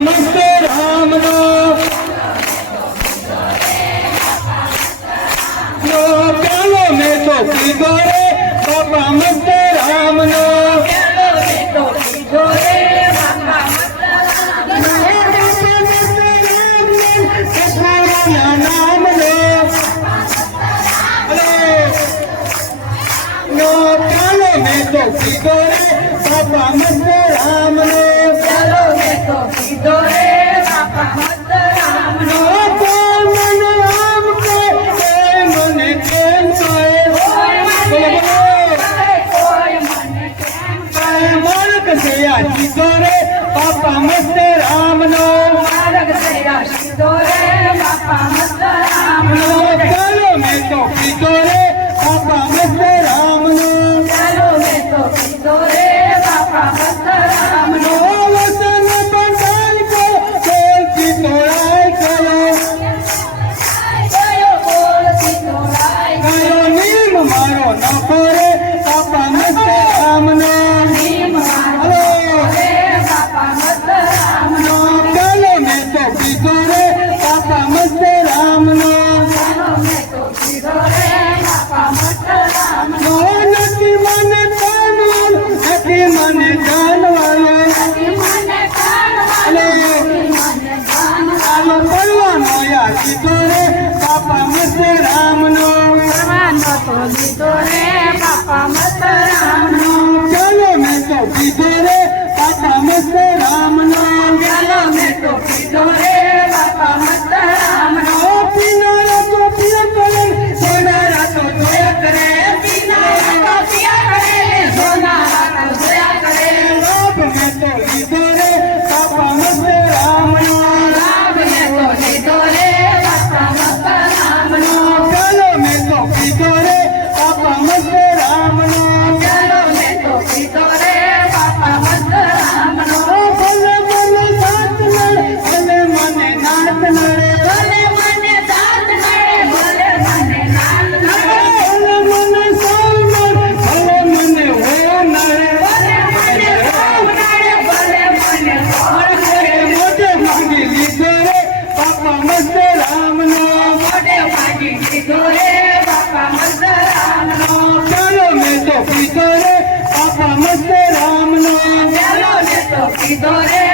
મસ્ત રામનો પ્યાલો મેં તો પીધો રે બાપા મસ્ત રામનો तो पीधो रे बापा मस्त रामनो चलो मैं तो पीधो रे बापा मस्त रामनो कोई मन राम के कोई मन केम कोई मन कोई मार्ग से पीधो रे बापा मस्त रामनो मार्ग से पीधो रे बापा मस्त रामनो चलो मैं तो पीधो रे बापा मस्त रामनो पीधो रे बापा मस्त रामनो वतन बंधाई को बोल पीतोड़ाई करो बोल पीतोड़ाई करो नीम मारो न पोरे बापा मस्त रामनो नीम मारो रे बापा मस्त रामनो चलो मैं तो पीधो रे बापा मस्त रामनो चलो मैं तो पीधो रे बापा मस्त रामनो नटी मन जानवालो आलो परवानो या पीधो रे बापा मस्त रामनो परवानो तो पीधो रे बापा मस्त रामनो चलो मैं तो पीधो रे बापा मस्त रामनो चलो मैं तो पीधो रे बापा मस्त रामनो पीनारा तो पिया करे सोनारा तो जोया करे पीनारा तो पिया करे सोनारा तो जोया करे लाभ में तो पीधो रे बापा मस्त रामनो लाभ में तो पीधो रे बापा मस्त रामनो चलो मैं तो पीधो रे बापा मस्त रामनो चलो मैं तो पीधो रे बापा मस्त रामनो भले मने साथ लड़े भले मने नाथ लड़े भले मने दात नड़े भले मने नाथ नड़े भले मने साल लड़े भले मने हो नड़े भले मने राम नड़े भले मने कोण नड़े मोटे मांगी लीधो रे बापा मस्त रामनो मोटे मांगी लीधो रे बापा मस्त रामनो चलो मैं तो पीधो रे बापा मस्त रामनो चलो मैं तो पीधो रे